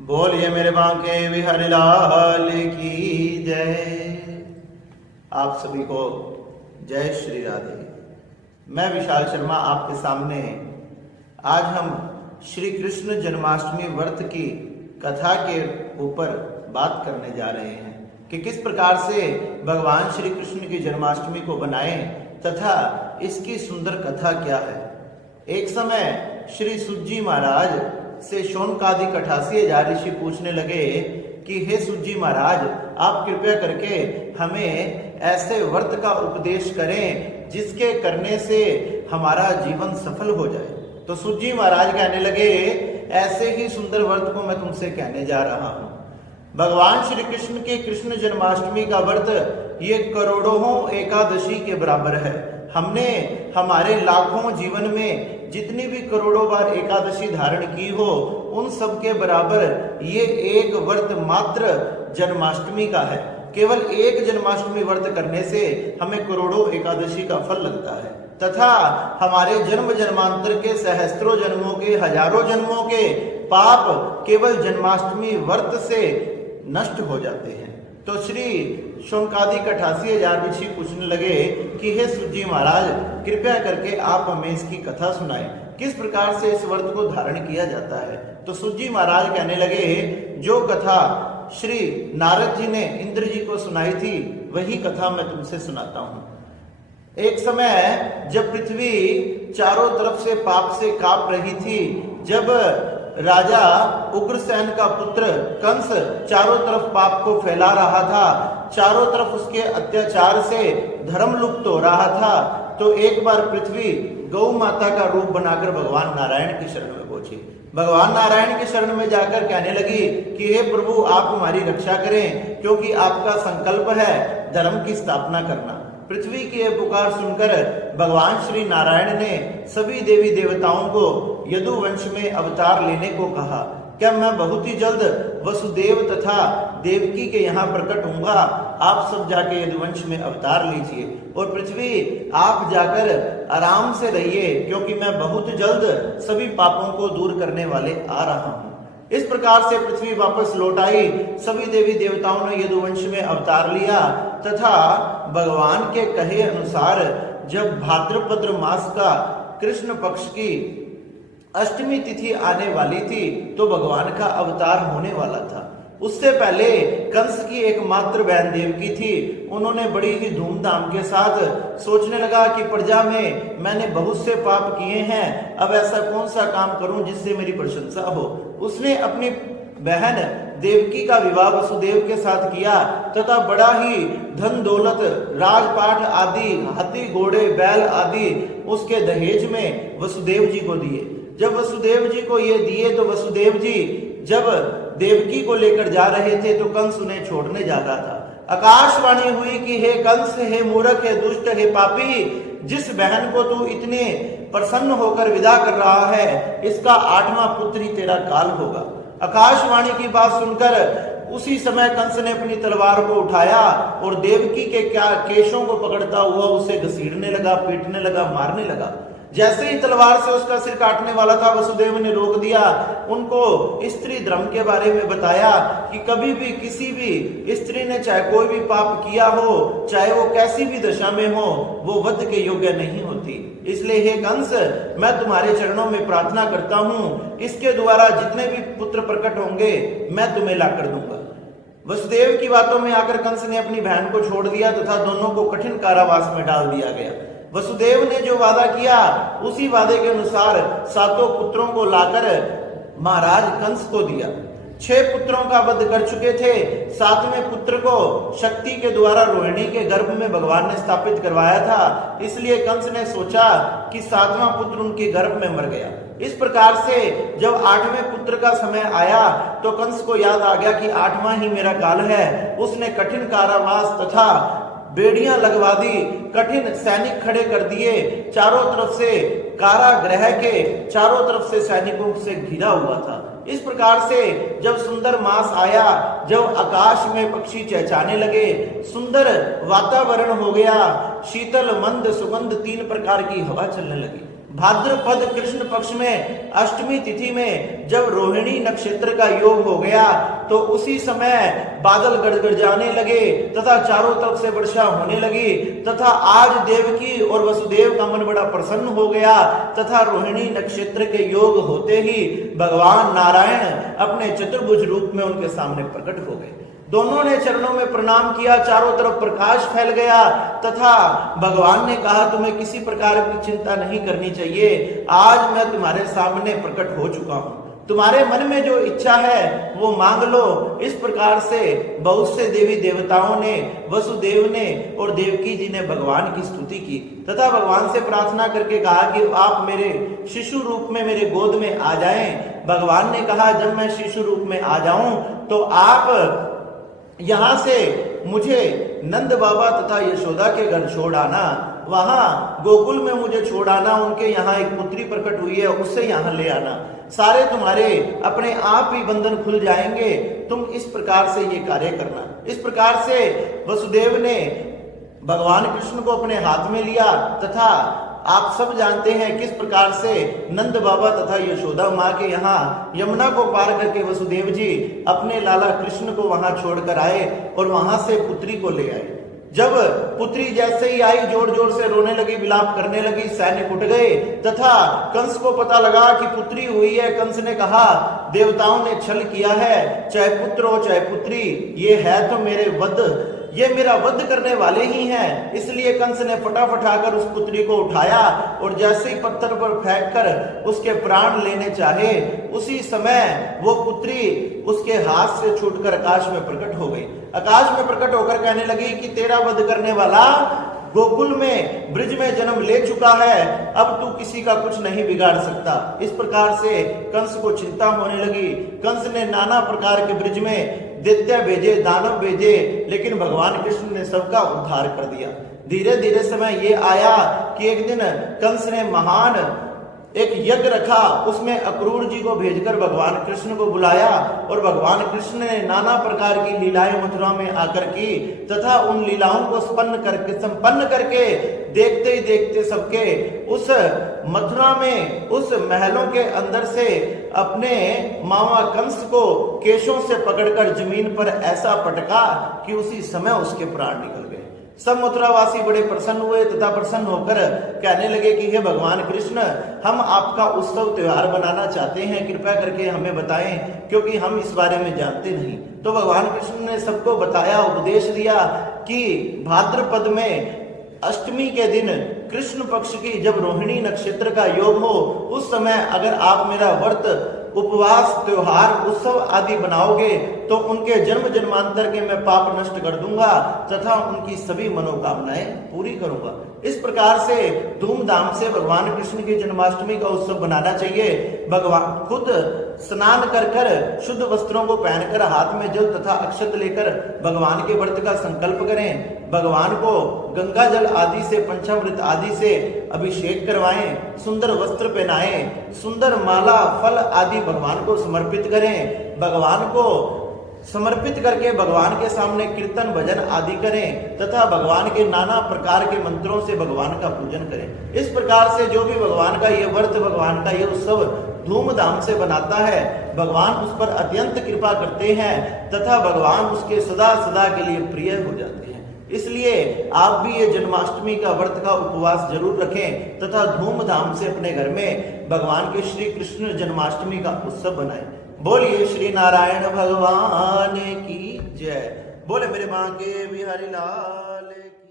बोलिए मेरे बांके बिहारी लाल की जय। आप सभी को जय श्री राधे। मैं विशाल शर्मा आपके सामने आज हम श्री कृष्ण जन्माष्टमी व्रत की कथा के ऊपर बात करने जा रहे हैं कि किस प्रकार से भगवान श्री कृष्ण की जन्माष्टमी को बनाएं तथा इसकी सुंदर कथा क्या है। एक समय श्री सुज्जी महाराज से शौनकादि 88,000 ऋषि पूछने लगे कि हे सुज्जी महाराज, आप कृपया करके हमें ऐसे व्रत का उपदेश करें जिसके करने से हमारा जीवन सफल हो जाए। तो सुज्जी महाराज कहने लगे, ऐसे ही सुंदर व्रत को मैं तुमसे कहने जा रहा हूं। भगवान श्री कृष्ण के कृष्ण जन्माष्टमी का व्रत ये करोड़ों एकादशी के बराबर है। हमने हमारे लाखों जीवन में जितनी भी करोड़ों बार एकादशी धारण की हो, उन सब के बराबर ये एक व्रत मात्र जन्माष्टमी का है। केवल एक जन्माष्टमी व्रत करने से हमें करोड़ों एकादशी का फल लगता है तथा हमारे जन्म जन्मांतर के सहस्त्रों जन्मों के हजारों जन्मों के पाप केवल जन्माष्टमी व्रत से नष्ट हो जाते हैं। तो श्री शौनकादि 88,000 ऋषि पूछने लगे कि हे सुज्जी महाराज, कृपया करके आप हमें इसकी कथा सुनाएं, किस प्रकार से इस व्रत को धारण किया जाता है। तो सुज्जी महाराज कहने लगे, जो कथा श्री नारद जी ने इंद्र जी को सुनाई थी वही कथा मैं तुमसे सुनाता हूं। एक समय जब पृथ्वी चारों तरफ से पाप से कांप रही थी, जब राजा उग्रसेन का पुत्र कंस चारों तरफ पाप को फैला रहा था, चारों तरफ उसके अत्याचार से धर्म लुप्त हो रहा था, तो एक बार पृथ्वी गौ माता का रूप बनाकर भगवान नारायण की शरण में पहुंची। भगवान नारायण की शरण में जाकर कहने लगी कि हे प्रभु, आप हमारी रक्षा करें, क्योंकि आपका संकल्प है धर्म की स्थापना करना। पृथ्वी की यह पुकार सुनकर भगवान श्री नारायण ने सभी देवी देवताओं को यदुवंश में अवतार लेने को कहा। क्या मैं बहुत ही जल्द वसुदेव तथा देवकी के यहाँ प्रकट होऊंगा, आप सब जाके यदुवंश में अवतार लीजिए और पृथ्वी आप जाकर आराम से रहिए, क्योंकि मैं बहुत जल्द सभी पापों को दूर करने वाले आ रहा हूँ। इस प्रकार से पृथ्वी वापस लौट आई। सभी देवी देवताओं ने यदुवंश में अवतार लिया तथा भगवान के कहे अनुसार जब भाद्रपद मास का कृष्ण पक्ष की अष्टमी तिथि आने वाली थी तो भगवान का अवतार होने वाला था। उससे पहले कंस की एकमात्र बहन देवकी थी। उन्होंने बड़ी ही धूमधाम के साथ सोचने लगा कि प्रजा में मैंने बहुत से पाप किए हैं, अब ऐसा कौन सा काम करूं जिससे मेरी प्रशंसा हो। उसने अपनी बहन देवकी का विवाह वसुदेव के साथ किया तथा बड़ा ही धन दौलत, राजपाट आदि, हाथी घोड़े बैल आदि उसके दहेज में वसुदेव जी को दिए। जब वसुदेव जी को ये दिए तो वसुदेव जी जब देवकी को लेकर जा रहे थे तो कंस उन्हें छोड़ने जा रहा था। आकाशवाणी हुई कि हे कंस, हे मूर्ख, हे दुष्ट, हे पापी, जिस बहन को तू इतने प्रसन्न होकर विदा कर रहा है, इसका 8वां पुत्र ही तेरा काल होगा। आकाशवाणी की बात सुनकर उसी समय कंस ने अपनी तलवार को उठाया और देवकी के केशों को पकड़ता हुआ उसे घसीटने लगा, पीटने लगा, मारने लगा। जैसे ही तलवार से उसका सिर काटने वाला था, वसुदेव ने रोक दिया। उनको स्त्री धर्म के बारे में बताया कि कभी भी किसी भी स्त्री ने चाहे कोई भी पाप किया हो, चाहे वो कैसी भी दशा में हो, वो वध के योग्य नहीं होती। इसलिए हे कंस, मैं तुम्हारे चरणों में प्रार्थना करता हूं, इसके द्वारा जितने भी पुत्र प्रकट होंगे मैं तुम्हें ला कर दूंगा। वसुदेव की बातों में आकर कंस ने अपनी बहन को छोड़ दिया तथा दोनों को कठिन कारावास में डाल दिया गया। वसुदेव ने जो वादा किया उसी वादे के अनुसार 7 पुत्रों को लाकर महाराज कंस को दिया। 6 पुत्रों का वध कर चुके थे। 7वें पुत्र को शक्ति के द्वारा रोहिणी के गर्भ में भगवान ने स्थापित करवाया था। इसलिए कंस ने सोचा कि 7वां पुत्र उनके गर्भ में मर गया। इस प्रकार से जब 8वें पुत्र का समय आया तो कंस को याद आ गया कि 8वां ही मेरा काल है। उसने कठिन कारावास तथा बेड़ियां लगवा दी, कठिन सैनिक खड़े कर दिए। चारों तरफ से कारागृह के चारों तरफ से सैनिकों से घिरा हुआ था। इस प्रकार से जब सुंदर मास आया, जब आकाश में पक्षी चहचहाने लगे, सुंदर वातावरण हो गया, शीतल मंद सुगंध 3 प्रकार की हवा चलने लगी, भाद्रपद कृष्ण पक्ष में अष्टमी तिथि में जब रोहिणी नक्षत्र का योग हो गया तो उसी समय बादल गड़गड़ाने लगे तथा चारों तरफ से वर्षा होने लगी तथा आज देवकी और वसुदेव का मन बड़ा प्रसन्न हो गया तथा रोहिणी नक्षत्र के योग होते ही भगवान नारायण अपने चतुर्भुज रूप में उनके सामने प्रकट हो गए। दोनों ने चरणों में प्रणाम किया, चारों तरफ प्रकाश फैल गया तथा भगवान ने कहा तुम्हें किसी प्रकार की चिंता नहीं करनी चाहिए, आज मैं तुम्हारे सामने प्रकट हो चुका हूं, तुम्हारे मन में जो इच्छा है वो मांग लो। इस प्रकार से बहुत से देवी देवताओं ने, वसुदेव ने और देवकी जी ने भगवान की स्तुति की तथा भगवान से प्रार्थना करके कहा कि आप मेरे शिशु रूप में मेरे गोद में आ जाएं। भगवान ने कहा जब मैं शिशु रूप में आ जाऊं तो आप यहां से मुझे नंद बाबा तथा यशोदा के घर छोड़ आना, वहां गोकुल में मुझे छोड़ आना, उनके यहाँ एक पुत्री प्रकट हुई है उससे यहाँ ले आना, सारे तुम्हारे अपने आप ही बंधन खुल जाएंगे, तुम इस प्रकार से ये कार्य करना। इस प्रकार से वसुदेव ने भगवान कृष्ण को अपने हाथ में लिया तथा आप सब जानते हैं किस प्रकार से नंद बाबा तथा यशोदा माँ के यहाँ यमुना को पार करके वसुदेव जी अपने लाला कृष्ण को वहां छोड़कर आए और वहां से पुत्री को ले आए। जब पुत्री जैसे ही आई जोर जोर से रोने लगी, विलाप करने लगी, सैनिक उठ गए तथा कंस को पता लगा कि पुत्री हुई है। कंस ने कहा देवताओं ने छल किया है, चाहे पुत्र हो चाहे पुत्री, ये है तो मेरे वध, ये मेरा वध करने वाले ही हैं। इसलिए कंस ने फटाफट आकर उस पुत्री को उठाया और जैसे ही पत्थर पर फेंककर उसके प्राण लेने चाहे उसी समय वो पुत्री उसके हाथ से छूटकर आकाश में प्रकट हो गई। आकाश में प्रकट होकर कहने लगी कि तेरा वध करने वाला गोकुल में ब्रिज में जन्म ले चुका है, अब तू किसी का कुछ नहीं बिगाड़ सकता। इस प्रकार से कंस को चिंता होने लगी। कंस ने नाना प्रकार के ब्रिज में दैत्य भेजे, दानव भेजे, लेकिन भगवान कृष्ण ने सबका उद्धार कर दिया। धीरे धीरे समय ये आया कि एक दिन कंस ने महान एक यज्ञ रखा, उसमें अक्रूर जी को भेजकर भगवान कृष्ण को बुलाया और भगवान कृष्ण ने नाना प्रकार की लीलाएं मथुरा में आकर की तथा उन लीलाओं को संपन्न करके देखते ही देखते सबके उस मथुरा में उस महलों के अंदर से अपने मामा कंस को केशों से पकड़कर जमीन पर ऐसा पटका कि उसी समय उसके प्राण निकल गए। सब मथुरावासी बड़े प्रसन्न हुए तथा प्रसन्न होकर कहने लगे कि हे भगवान कृष्ण, हम आपका उत्सव त्योहार बनाना चाहते हैं, कृपया करके हमें बताएं क्योंकि हम इस बारे में जानते नहीं। तो भगवान कृष्ण ने सबको बताया, उपदेश दिया कि भाद्रपद में अष्टमी के दिन कृष्ण पक्ष की जब रोहिणी नक्षत्र का योग हो उस समय अगर आप मेरा व्रत, उपवास, त्योहार, उत्सव आदि बनाओगे तो उनके जन्म जन्मांतर के मैं पाप नष्ट कर दूंगा तथा उनकी सभी मनोकामनाएं पूरी करूंगा। इस प्रकार से धूमधाम से भगवान कृष्ण की जन्माष्टमी का उत्सव बनाना चाहिए। भगवान खुद स्नान कर शुद्ध वस्त्रों को पहनकर हाथ में जल तथा अक्षत लेकर भगवान के व्रत का संकल्प करें। भगवान को गंगा जल आदि से, पंचामृत आदि से अभिषेक करवाएं, सुंदर वस्त्र पहनाएं, सुंदर माला, फल आदि भगवान को समर्पित करें। भगवान को समर्पित करके भगवान के सामने कीर्तन भजन आदि करें तथा भगवान के नाना प्रकार के मंत्रों से भगवान का पूजन करें। इस प्रकार से जो भी भगवान का ये व्रत, भगवान का ये उत्सव धूमधाम से बनाता है, भगवान उस पर अत्यंत कृपा करते हैं तथा भगवान उसके सदा सदा के लिए प्रिय हो जाते हैं। इसलिए आप भी ये जन्माष्टमी का व्रत का उपवास जरूर रखें तथा धूमधाम से अपने घर में भगवान के श्री कृष्ण जन्माष्टमी का उत्सव बनाएं। बोलिए श्री नारायण भगवान की जय। बोले मेरे माँ के बिहारी लाल की।